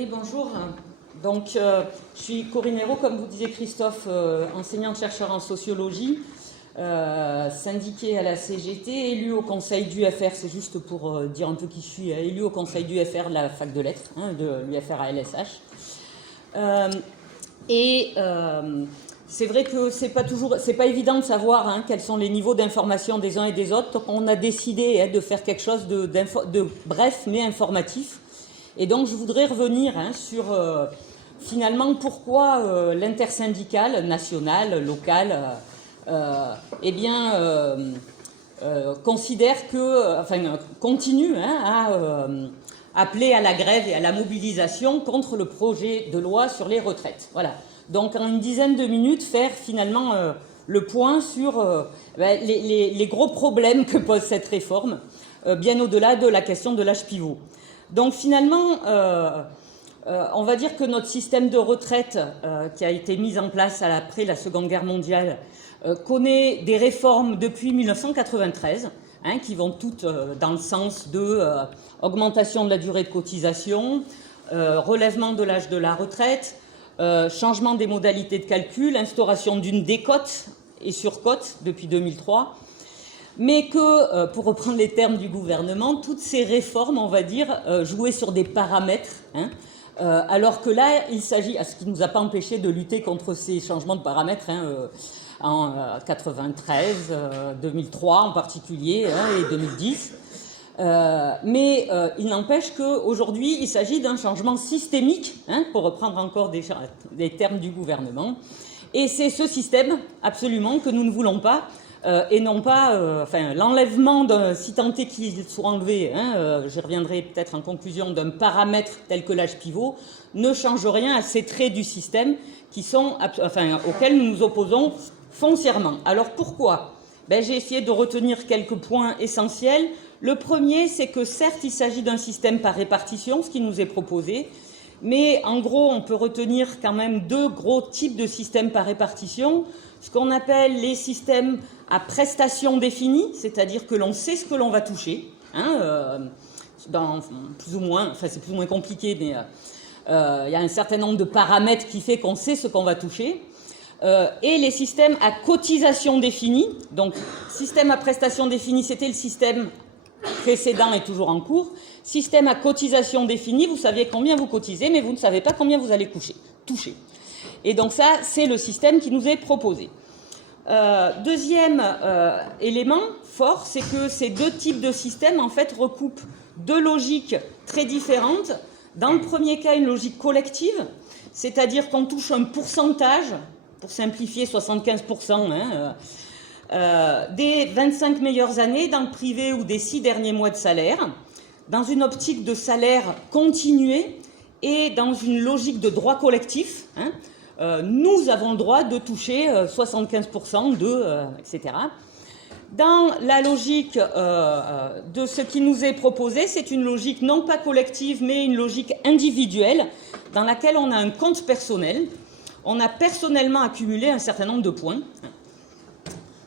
Oui, bonjour. Donc, je suis Corinne Hérault, comme vous disiez Christophe, enseignante-chercheur en sociologie, syndiquée à la CGT, élue au conseil du FR, c'est juste pour dire un peu qui je suis, élue au conseil du FR de la fac de lettres, de l'UFR à LSH. C'est vrai que c'est pas évident de savoir quels sont les niveaux d'information des uns et des autres. Donc on a décidé de faire quelque chose de bref mais informatif. Et donc je voudrais revenir sur finalement pourquoi l'intersyndicale nationale, locale, considère que, continue à appeler à la grève et à la mobilisation contre le projet de loi sur les retraites. Voilà. Donc en une dizaine de minutes, faire finalement le point sur les gros problèmes que pose cette réforme, bien au-delà de la question de l'âge pivot. Donc finalement, on va dire que notre système de retraite qui a été mis en place après la Seconde Guerre mondiale connaît des réformes depuis 1993 qui vont toutes dans le sens de augmentation de la durée de cotisation, relèvement de l'âge de la retraite, changement des modalités de calcul, instauration d'une décote et surcote depuis 2003, mais que, pour reprendre les termes du gouvernement, toutes ces réformes, on va dire, jouaient sur des paramètres, alors que là, il s'agit, ce qui ne nous a pas empêché de lutter contre ces changements de paramètres en 93, 2003 en particulier, et 2010. Mais il n'empêche qu'aujourd'hui, il s'agit d'un changement systémique, pour reprendre encore des termes du gouvernement. Et c'est ce système, absolument, que nous ne voulons pas, et non pas l'enlèvement si tant est qu'il soit enlevé, je reviendrai peut-être en conclusion, d'un paramètre tel que l'âge pivot, ne change rien à ces traits du système auxquels nous nous opposons foncièrement. Alors pourquoi ? J'ai essayé de retenir quelques points essentiels. Le premier, c'est que certes, il s'agit d'un système par répartition, ce qui nous est proposé, mais en gros, on peut retenir quand même deux gros types de systèmes par répartition. Ce qu'on appelle les systèmes à prestations définies, c'est-à-dire que l'on sait ce que l'on va toucher, plus ou moins, c'est plus ou moins compliqué, mais il y a un certain nombre de paramètres qui fait qu'on sait ce qu'on va toucher. Et les systèmes à cotisation définie. Donc, système à prestation définie, c'était le système précédent et toujours en cours. Système à cotisation définie, vous savez combien vous cotisez, mais vous ne savez pas combien vous allez toucher. Et donc ça, c'est le système qui nous est proposé. Deuxième élément fort, c'est que ces deux types de systèmes, en fait, recoupent deux logiques très différentes. Dans le premier cas, une logique collective, c'est-à-dire qu'on touche un pourcentage, pour simplifier 75%, des 25 meilleures années dans le privé ou des 6 derniers mois de salaire, dans une optique de salaire continué et dans une logique de droit collectif. Nous avons le droit de toucher 75% etc. Dans la logique de ce qui nous est proposé, c'est une logique non pas collective, mais une logique individuelle, dans laquelle on a un compte personnel. On a personnellement accumulé un certain nombre de points.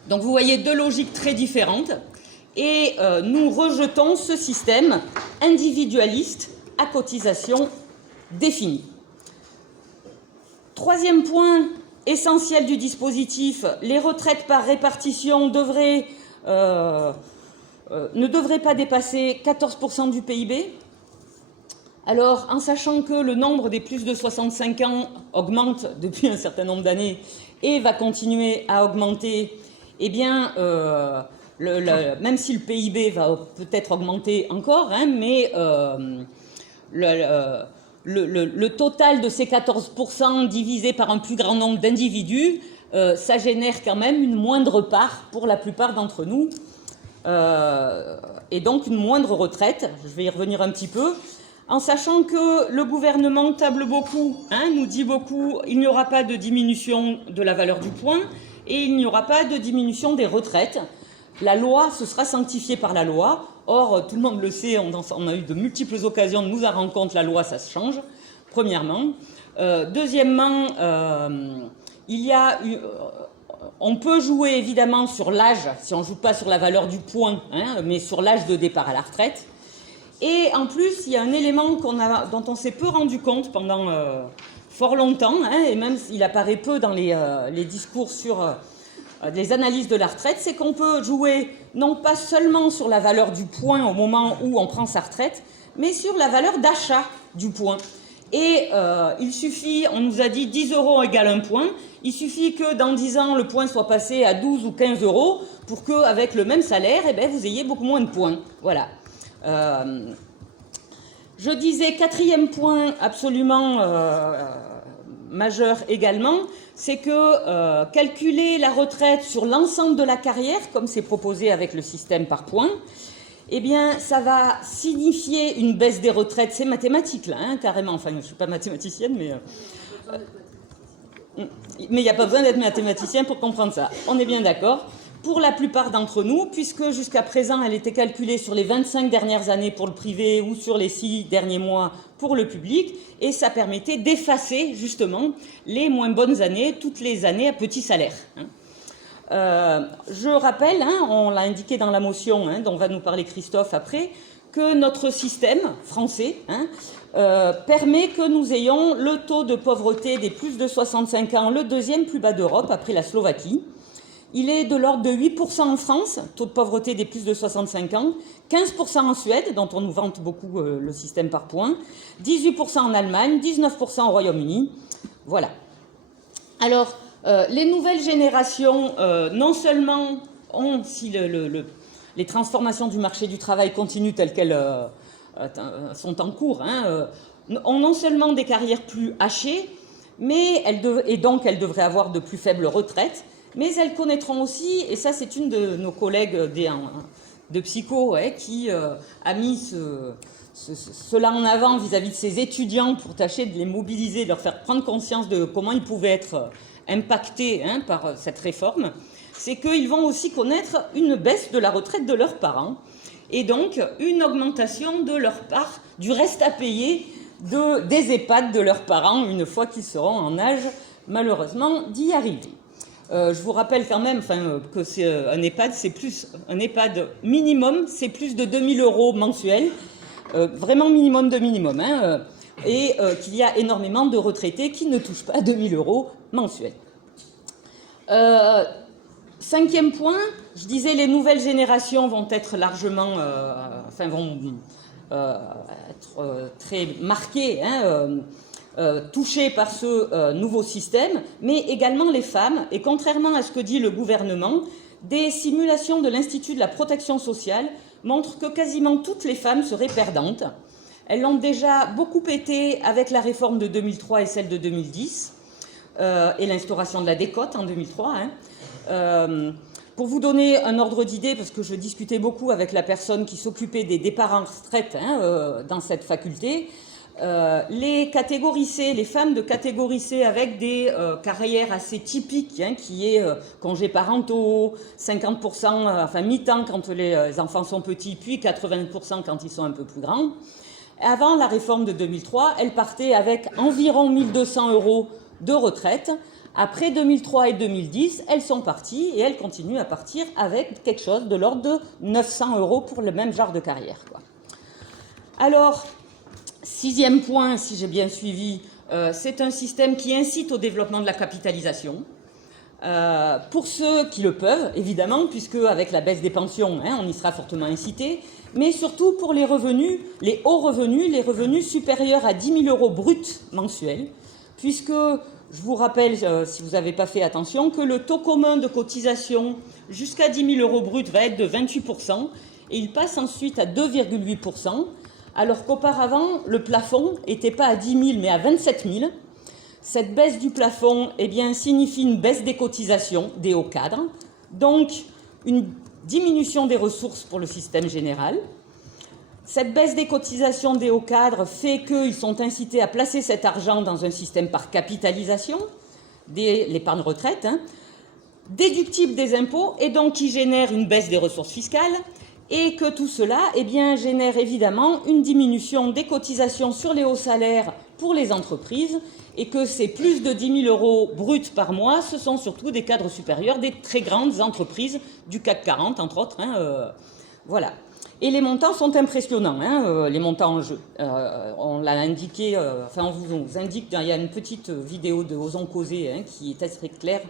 Donc vous voyez deux logiques très différentes. Et nous rejetons ce système individualiste à cotisation définie. Troisième point essentiel du dispositif, les retraites par répartition ne devraient pas dépasser 14% du PIB. Alors, en sachant que le nombre des plus de 65 ans augmente depuis un certain nombre d'années et va continuer à augmenter, même si le PIB va peut-être augmenter encore, mais le total de ces 14% divisé par un plus grand nombre d'individus, ça génère quand même une moindre part pour la plupart d'entre nous, et donc une moindre retraite. Je vais y revenir un petit peu. En sachant que le gouvernement table beaucoup, nous dit beaucoup, il n'y aura pas de diminution de la valeur du point et il n'y aura pas de diminution des retraites. La loi, ce sera sanctifié par la loi. Or, tout le monde le sait, on a eu de multiples occasions de nous en rendre compte, la loi, ça se change, premièrement. Deuxièmement, on peut jouer évidemment sur l'âge, si on ne joue pas sur la valeur du point, mais sur l'âge de départ à la retraite. Et en plus, il y a un élément dont on s'est peu rendu compte pendant fort longtemps, hein, et même il apparaît peu dans les discours sur les analyses de la retraite, c'est qu'on peut jouer non pas seulement sur la valeur du point au moment où on prend sa retraite, mais sur la valeur d'achat du point. Et il suffit, on nous a dit 10 € égale un point, il suffit que dans 10 ans, le point soit passé à 12 ou 15 € pour qu'avec le même salaire, eh bien, vous ayez beaucoup moins de points. Voilà. Je disais, quatrième point absolument majeur également, c'est que calculer la retraite sur l'ensemble de la carrière, comme c'est proposé avec le système par points, eh bien, ça va signifier une baisse des retraites. C'est mathématique, là, hein, carrément. Enfin, je ne suis pas mathématicienne, mais il n'y a pas besoin d'être mathématicien pour comprendre ça. On est bien d'accord. Pour la plupart d'entre nous, puisque jusqu'à présent, elle était calculée sur les 25 dernières années pour le privé ou sur les 6 derniers mois pour le public, et ça permettait d'effacer, justement, les moins bonnes années, toutes les années à petit salaire. Hein. Je rappelle, hein, on l'a indiqué dans la motion, hein, dont va nous parler Christophe après, que notre système français permet que nous ayons le taux de pauvreté des plus de 65 ans, le deuxième plus bas d'Europe, après la Slovaquie. Il est de l'ordre de 8% en France, taux de pauvreté des plus de 65 ans, 15% en Suède, dont on nous vante beaucoup le système par points, 18% en Allemagne, 19% au Royaume-Uni. Voilà. Alors, les nouvelles générations, non seulement ont, si les transformations du marché du travail continuent telles qu'elles sont en cours, hein, ont non seulement des carrières plus hachées, mais et donc elles devraient avoir de plus faibles retraites, mais elles connaîtront aussi, et ça c'est une de nos collègues de psycho qui a mis cela en avant vis-à-vis de ses étudiants pour tâcher de les mobiliser, de leur faire prendre conscience de comment ils pouvaient être impactés par cette réforme, c'est qu'ils vont aussi connaître une baisse de la retraite de leurs parents et donc une augmentation de leur part du reste à payer des EHPAD de leurs parents une fois qu'ils seront en âge malheureusement d'y arriver. Je vous rappelle quand même que c'est un EHPAD minimum, c'est plus de 2 000 € mensuels, vraiment minimum de minimum, et qu'il y a énormément de retraités qui ne touchent pas 2 000 € mensuels. Cinquième point, je disais les nouvelles générations vont être largement, vont être très marquées, touchées par ce nouveau système, mais également les femmes. Et contrairement à ce que dit le gouvernement, des simulations de l'Institut de la protection sociale montrent que quasiment toutes les femmes seraient perdantes. Elles l'ont déjà beaucoup été avec la réforme de 2003 et celle de 2010, et l'instauration de la décote en 2003. Pour vous donner un ordre d'idée, parce que je discutais beaucoup avec la personne qui s'occupait des départs en retraite dans cette faculté, les catégories C, les femmes de catégorie C avec des carrières assez typiques, qui est congés parentaux, 50%, mi-temps quand les enfants sont petits, puis 80% quand ils sont un peu plus grands. Avant la réforme de 2003, elles partaient avec environ 1 200 € de retraite. Après 2003 et 2010, elles sont parties et elles continuent à partir avec quelque chose de l'ordre de 900 € pour le même genre de carrière, quoi. Alors, sixième point, si j'ai bien suivi, c'est un système qui incite au développement de la capitalisation. Pour ceux qui le peuvent, évidemment, puisque avec la baisse des pensions, on y sera fortement incité, mais surtout pour les revenus, les hauts revenus, les revenus supérieurs à 10 000 € bruts mensuels, puisque je vous rappelle, si vous n'avez pas fait attention, que le taux commun de cotisation jusqu'à 10 000 € bruts va être de 28% et il passe ensuite à 2,8%, alors qu'auparavant, le plafond n'était pas à 10 000 mais à 27 000. Cette baisse du plafond signifie une baisse des cotisations des hauts cadres, donc une diminution des ressources pour le système général. Cette baisse des cotisations des hauts cadres fait qu'ils sont incités à placer cet argent dans un système par capitalisation, l'épargne retraite, déductible des impôts, et donc qui génère une baisse des ressources fiscales, et que tout cela génère évidemment une diminution des cotisations sur les hauts salaires pour les entreprises, et que ces plus de 10 000 € bruts par mois, ce sont surtout des cadres supérieurs des très grandes entreprises du CAC 40, entre autres. Voilà. Et les montants sont impressionnants, hein, les montants en jeu. On l'a indiqué, on vous indique, il y a une petite vidéo de Osons causer, hein, qui est très claire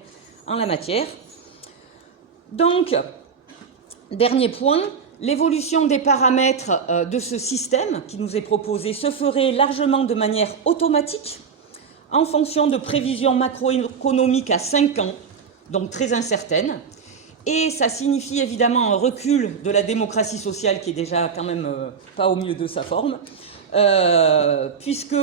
en la matière. Donc, dernier point, l'évolution des paramètres de ce système qui nous est proposé se ferait largement de manière automatique en fonction de prévisions macroéconomiques à 5 ans, donc très incertaines. Et ça signifie évidemment un recul de la démocratie sociale qui est déjà quand même pas au mieux de sa forme, puisque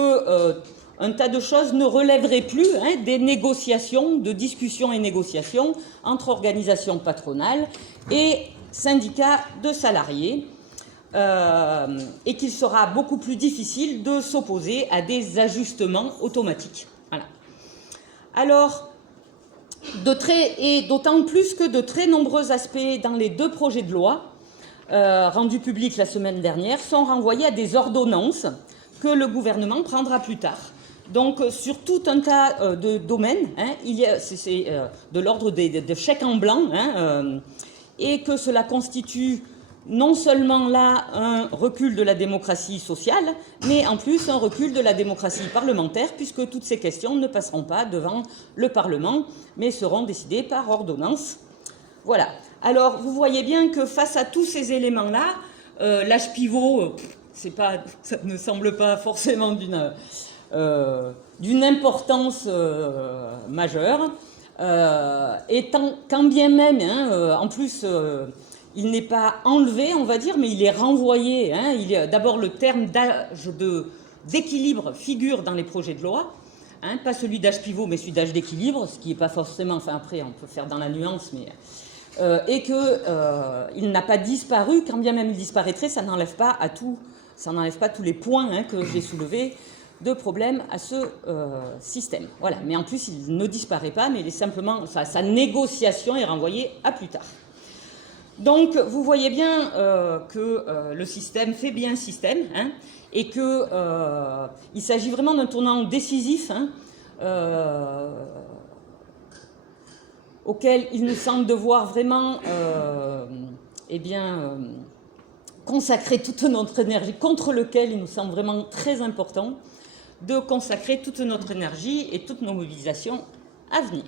un tas de choses ne relèveraient plus, hein, des négociations, de discussions et négociations entre organisations patronales et syndicats de salariés, et qu'il sera beaucoup plus difficile de s'opposer à des ajustements automatiques. Voilà. Alors, et d'autant plus que de très nombreux aspects dans les 2 projets de loi rendus publics la semaine dernière sont renvoyés à des ordonnances que le gouvernement prendra plus tard. Donc, sur tout un tas de domaines, hein, c'est de l'ordre de chèques en blanc, hein, et que cela constitue non seulement là un recul de la démocratie sociale, mais en plus un recul de la démocratie parlementaire, puisque toutes ces questions ne passeront pas devant le Parlement, mais seront décidées par ordonnance. Voilà. Alors, vous voyez bien que face à tous ces éléments-là, l'âge pivot, ça ne semble pas forcément d'une importance majeure, et quand bien même, hein, en plus, il n'est pas enlevé, on va dire, mais il est renvoyé. Hein, d'abord, le terme d'âge d'équilibre figure dans les projets de loi, hein, pas celui d'âge pivot, mais celui d'âge d'équilibre, ce qui n'est pas forcément, enfin après, on peut faire dans la nuance, mais... et qu'il n'a pas disparu, quand bien même il disparaîtrait, ça n'enlève pas tous les points, hein, que j'ai soulevés de problèmes à ce système. Voilà. Mais en plus, il ne disparaît pas, mais il est simplement, sa négociation est renvoyée à plus tard. Donc, vous voyez bien que le système fait bien système, hein, et qu'il s'agit vraiment d'un tournant décisif, hein, auquel il nous semble devoir vraiment consacrer toute notre énergie, contre lequel il nous semble vraiment très important de consacrer toute notre énergie et toutes nos mobilisations à venir.